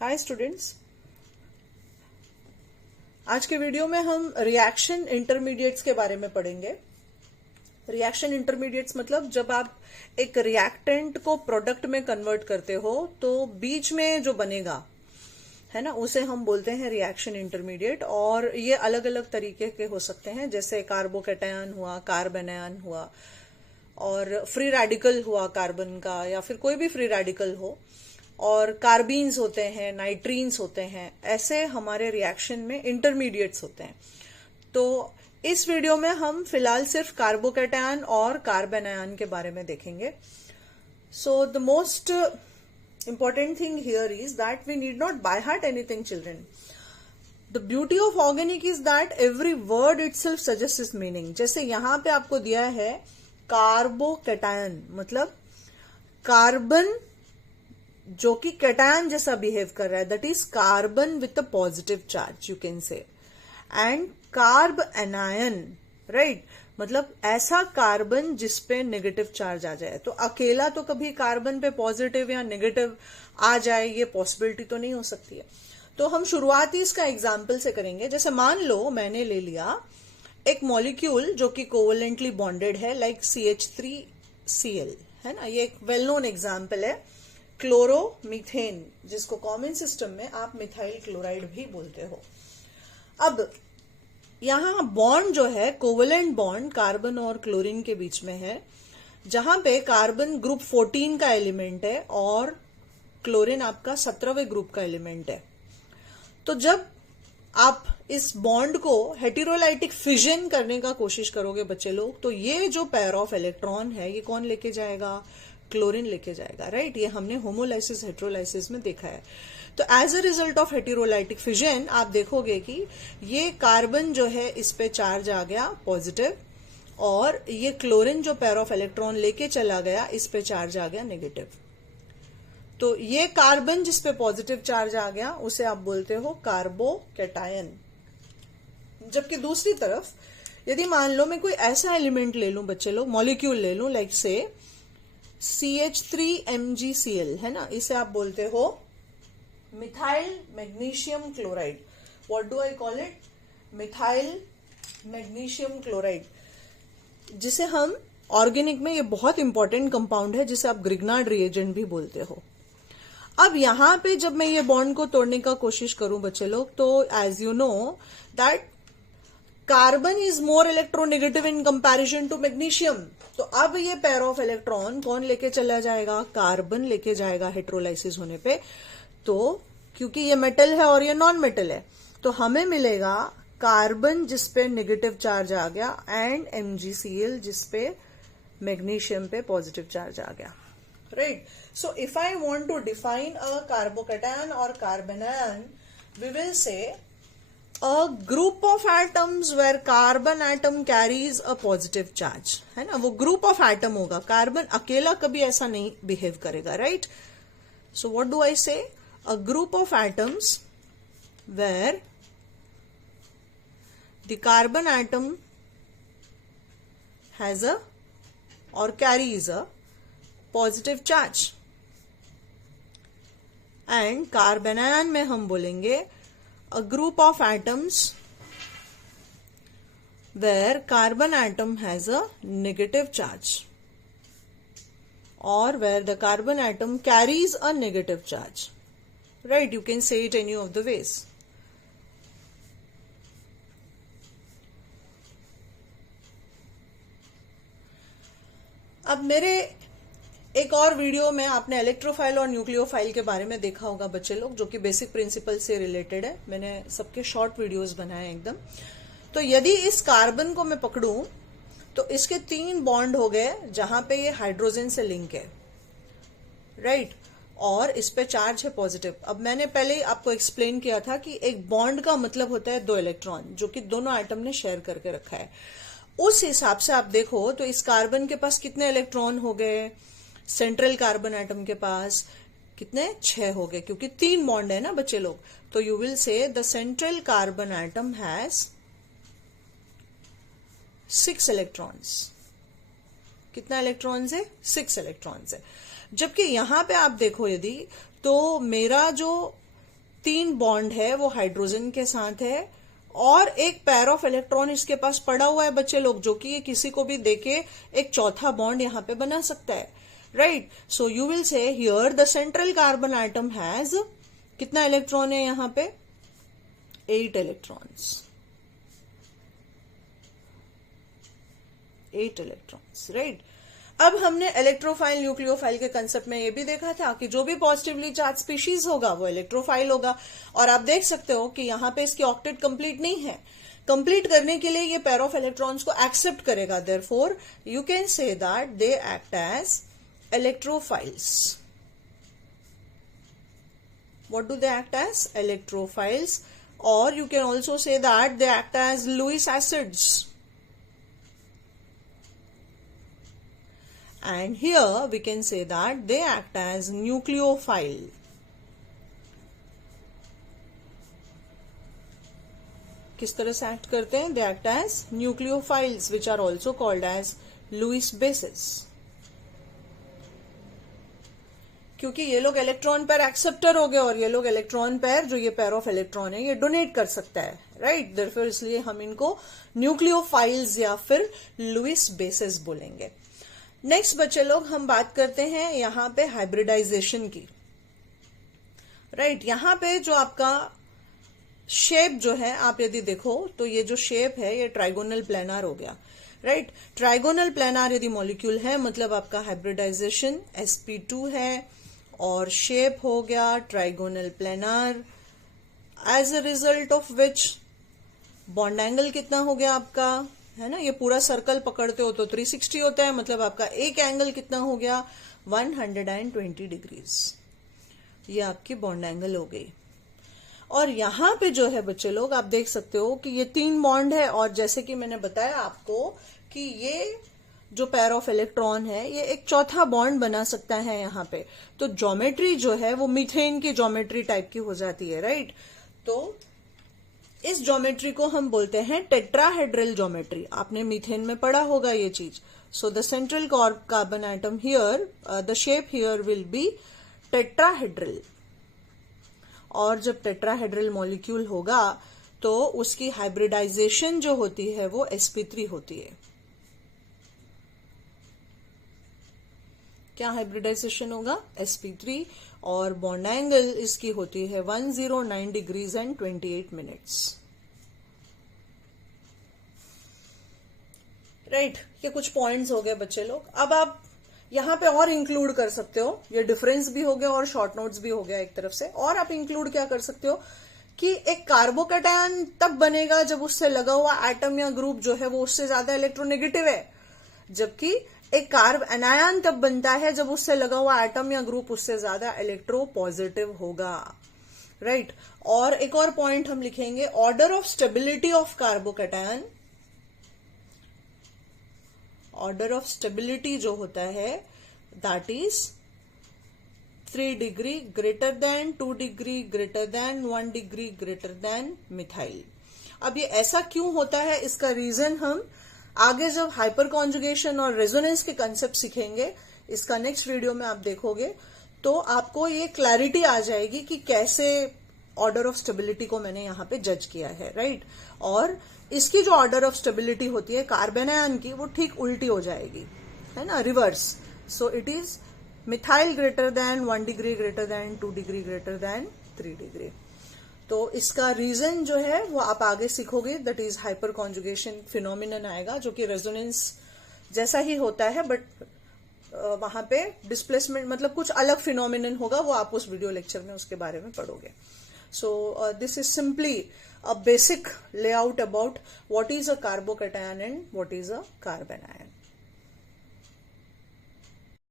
Hi students, आज के video में हम रिएक्शन इंटरमीडिएट्स के बारे में पढ़ेंगे। रिएक्शन इंटरमीडिएट्स मतलब जब आप एक रिएक्टेंट को प्रोडक्ट में कन्वर्ट करते हो तो बीच में जो बनेगा है ना, उसे हम बोलते हैं रिएक्शन इंटरमीडिएट। और ये अलग अलग तरीके के हो सकते हैं, जैसे कार्बोकैटायन हुआ, कार्बेनायन हुआ, और फ्री रेडिकल हुआ कार्बन का, या फिर कोई भी फ्री रेडिकल हो, और कार्बीन्स होते हैं, नाइट्रीन्स होते हैं। ऐसे हमारे रिएक्शन में इंटरमीडिएट्स होते हैं। तो इस वीडियो में हम फिलहाल सिर्फ कार्बोकैटायन और कार्बेनायन के बारे में देखेंगे। So the most important thing here is that we need not by heart anything, children. The beauty of organic is that every word itself suggests its meaning. जैसे यहाँ पे आपको दिया है कार्बोकैटायन, मतलब कार्बन जो कि कैटायन जैसा बिहेव कर रहा है, that is carbon with a positive charge, you can से। एंड कार्ब एनायन, राइट, मतलब ऐसा कार्बन जिसपे नेगेटिव चार्ज आ जाए। तो अकेला तो कभी कार्बन पे पॉजिटिव या नेगेटिव आ जाए, ये पॉसिबिलिटी तो नहीं हो सकती है। तो हम शुरुआत ही इसका एग्जाम्पल से करेंगे। जैसे मान लो मैंने ले लिया एक मॉलिक्यूल जो कि कोवलेंटली बॉन्डेड है, लाइक CH3Cl, है ना। ये एक वेल नोन एग्जाम्पल है, क्लोरोमीथेन, जिसको कॉमन सिस्टम में आप मिथाइल क्लोराइड भी बोलते हो। अब यहां बॉन्ड जो है, कोवलेंट बॉन्ड कार्बन और क्लोरीन के बीच में है, जहां पे कार्बन ग्रुप 14 का एलिमेंट है और क्लोरीन आपका 17वें ग्रुप का एलिमेंट है। तो जब आप इस बॉन्ड को हेटेरोलाइटिक फिजन करने का कोशिश करोगे बच्चे लोग, तो ये जो पेयर ऑफ इलेक्ट्रॉन है ये कौन लेके जाएगा? क्लोरीन लेके जाएगा, राइट। ये हमने होमोलाइसिस हेटेरोलाइसिस में देखा है। तो as a result of heterolytic fission आप देखोगे कि ये कार्बन जो है इस पे चार्ज आ गया पॉजिटिव, और ये क्लोरीन जो पेयर ऑफ इलेक्ट्रॉन लेके चला गया इस पे चार्ज आ गया नेगेटिव। तो ये कार्बन जिस पे पॉजिटिव चार्ज आ गया उसे आप बोलते हो कार्बोकैटायन। जबकि दूसरी तरफ यदि मान लो मैं कोई ऐसा एलिमेंट ले लूं बच्चे लोग, मॉलिक्यूल ले लूं, लाइक से CH3MgCl, है ना, इसे आप बोलते हो methyl magnesium chloride. What do I call it? Methyl magnesium chloride, जिसे हम ऑर्गेनिक में, ये बहुत इंपॉर्टेंट कंपाउंड है जिसे आप ग्रिग्नार्ड रिएजेंट भी बोलते हो। अब यहां पे जब मैं ये बॉन्ड को तोड़ने का कोशिश करूं बच्चे लोग, तो as you know that carbon is more electronegative in comparison to magnesium. तो अब ये पेयर ऑफ इलेक्ट्रॉन कौन लेके चला जाएगा? कार्बन लेके जाएगा हेटेरोलाइसिस होने पे। तो क्योंकि ये मेटल है और ये नॉन मेटल है, तो हमें मिलेगा कार्बन जिसपे नेगेटिव चार्ज आ गया एंड MgCl जिसपे मैग्नीशियम पे पॉजिटिव चार्ज आ गया, right. So if I want to define a carbocation और carbanion, we will say a group of atoms where carbon atom carries a positive charge, है ना। वो ग्रुप ऑफ एटम होगा, carbon अकेला कभी ऐसा नहीं बिहेव करेगा, right. So what do I say? A group of atoms where the carbon atom has a or carries a positive charge. And carbanion में हम बोलेंगे a group of atoms where carbon atom has a negative charge, or where the carbon atom carries a negative charge, right. You can say it any of the ways. अब मेरे एक और video में आपने electrophile और nucleophile के बारे में देखा होगा बच्चे लोग, जो कि बेसिक प्रिंसिपल से रिलेटेड है। मैंने सबके शॉर्ट वीडियोस बनाए एकदम। तो यदि इस कार्बन को मैं पकड़ूं तो इसके 3 बॉन्ड हो गए जहां पे ये हाइड्रोजन से लिंक है, राइट, और इस पे चार्ज है पॉजिटिव। अब मैंने पहले ही आपको एक्सप्लेन किया था कि एक बॉन्ड का मतलब होता है 2 इलेक्ट्रॉन, जो कि दोनों एटम ने शेयर करके रखा है। उस हिसाब से आप देखो तो इस कार्बन के पास कितने इलेक्ट्रॉन हो गए? सेंट्रल कार्बन एटम के पास कितने? 6 हो गए, क्योंकि 3 बॉन्ड है ना बच्चे लोग। तो you will say the central carbon atom has 6 electrons. कितना इलेक्ट्रॉन्स है? 6 इलेक्ट्रॉन्स है। जबकि यहां पे आप देखो यदि, तो मेरा जो 3 बॉन्ड है वो हाइड्रोजन के साथ है और एक पेयर ऑफ इलेक्ट्रॉन इसके पास पड़ा हुआ है बच्चे लोग, जो कि ये किसी को भी देके एक चौथा बॉन्ड यहां पे बना सकता है, right. So you will say here the central carbon atom has, कितना इलेक्ट्रॉन है यहां पे, 8 इलेक्ट्रॉन्स, 8 इलेक्ट्रॉन्स, राइट। अब हमने इलेक्ट्रोफाइल न्यूक्लियोफाइल के कंसेप्ट में ये भी देखा था कि जो भी पॉजिटिवली चार्ज स्पीशीज होगा वो इलेक्ट्रोफाइल होगा। और आप देख सकते हो कि यहां पे इसकी ऑक्टेट कंप्लीट नहीं है, कंप्लीट करने के लिए ये पेयर ऑफ इलेक्ट्रॉन्स को एक्सेप्ट करेगा, therefore you can say that they act as electrophiles. What do they act as? Electrophiles. Or you can also say that they act as Lewis acids. And here we can say that they act as nucleophile. किस तरह से act करते हैं? They act as nucleophiles, which are also called as Lewis bases. क्योंकि ये लोग electron pair acceptor हो गए और ये लोग इलेक्ट्रॉन पेयर, जो ये पेयर ऑफ इलेक्ट्रॉन है, ये डोनेट कर सकता है, राइट। देयरफॉर इसलिए हम इनको न्यूक्लियोफाइल्स या फिर लुइस बेसेस बोलेंगे। नेक्स्ट बच्चे लोग हम बात करते हैं यहां पे हाइब्रिडाइजेशन की, राइट। यहां पे जो आपका शेप जो है, आप यदि देखो तो ये जो शेप है ये ट्राइगोनल प्लेनार हो गया, राइट। ट्राइगोनल प्लेनार यदि मॉलिक्यूल है मतलब आपका हाइब्रिडाइजेशन sp2 है और शेप हो गया trigonal planar, as a result of which bond angle कितना हो गया आपका, है ना। ये पूरा सर्कल पकड़ते हो तो 360 होता है, मतलब आपका एक एंगल कितना हो गया, 120 डिग्रीज। ये आपकी बॉन्ड एंगल हो गई। और यहां पे जो है बच्चे लोग आप देख सकते हो कि ये 3 बॉन्ड है और जैसे कि मैंने बताया आपको कि ये जो पेयर ऑफ इलेक्ट्रॉन है ये एक चौथा बॉन्ड बना सकता है यहां पे। तो ज्योमेट्री जो है वो मीथेन की ज्योमेट्री टाइप की हो जाती है, राइट। तो इस ज्योमेट्री को हम बोलते हैं टेट्राहेड्रल ज्योमेट्री। आपने मीथेन में पढ़ा होगा ये चीज। So the central carbon atom here, the shape here will be tetrahedral. और जब टेट्राहेड्रल मॉलिक्यूल होगा तो उसकी हाइब्रिडाइजेशन जो होती है वो sp3 होती है। क्या हाइब्रिडाइजेशन होगा, sp3। और बॉन्ड एंगल इसकी होती है 109 डिग्रीज एंड 28 मिनट्स, राइट। ये कुछ पॉइंट्स हो गए बच्चे लोग। अब आप यहां पे और इंक्लूड कर सकते हो, ये डिफरेंस भी हो गया और शॉर्ट नोट्स भी हो गया एक तरफ से। और आप इंक्लूड क्या कर सकते हो कि एक कार्बोकैटायन तब बनेगा जब उससे लगा हुआ एटम या ग्रुप जो है वो उससे ज्यादा इलेक्ट्रोनेगेटिव है, जबकि एक कार्ब एनायन तब बनता है जब उससे लगा हुआ एटम या ग्रुप उससे ज्यादा इलेक्ट्रो पॉजिटिव होगा, राइट। और एक और पॉइंट हम लिखेंगे, order of stability of carbocation. Order of stability जो होता है that is 3 degree greater than, 2 degree greater than, 1 degree greater than methyl. अब ये ऐसा क्यों होता है, इसका रीजन हम आगे जब हाइपर कॉन्जुगेशन और रेजोनेंस के कंसेप्ट सीखेंगे, इसका नेक्स्ट वीडियो में आप देखोगे तो आपको ये क्लैरिटी आ जाएगी कि कैसे ऑर्डर ऑफ स्टेबिलिटी को मैंने यहां पे जज किया है, राइट। और इसकी जो ऑर्डर ऑफ स्टेबिलिटी होती है कार्बन आयन की, वो ठीक उल्टी हो जाएगी, है ना, reverse. So it is methyl greater than, 1 degree greater than, 2 degree greater than, 3 degree. तो इसका रीजन जो है वो आप आगे सीखोगे, that is hyper conjugation phenomenon आएगा, जो कि रेजोनेंस जैसा ही होता है, बट वहां पे डिस्प्लेसमेंट मतलब कुछ अलग फिनोमिनन होगा, वो आप उस वीडियो लेक्चर में उसके बारे में पढ़ोगे। So this is simply a basic layout about what is a carbocation and what is a carbanion.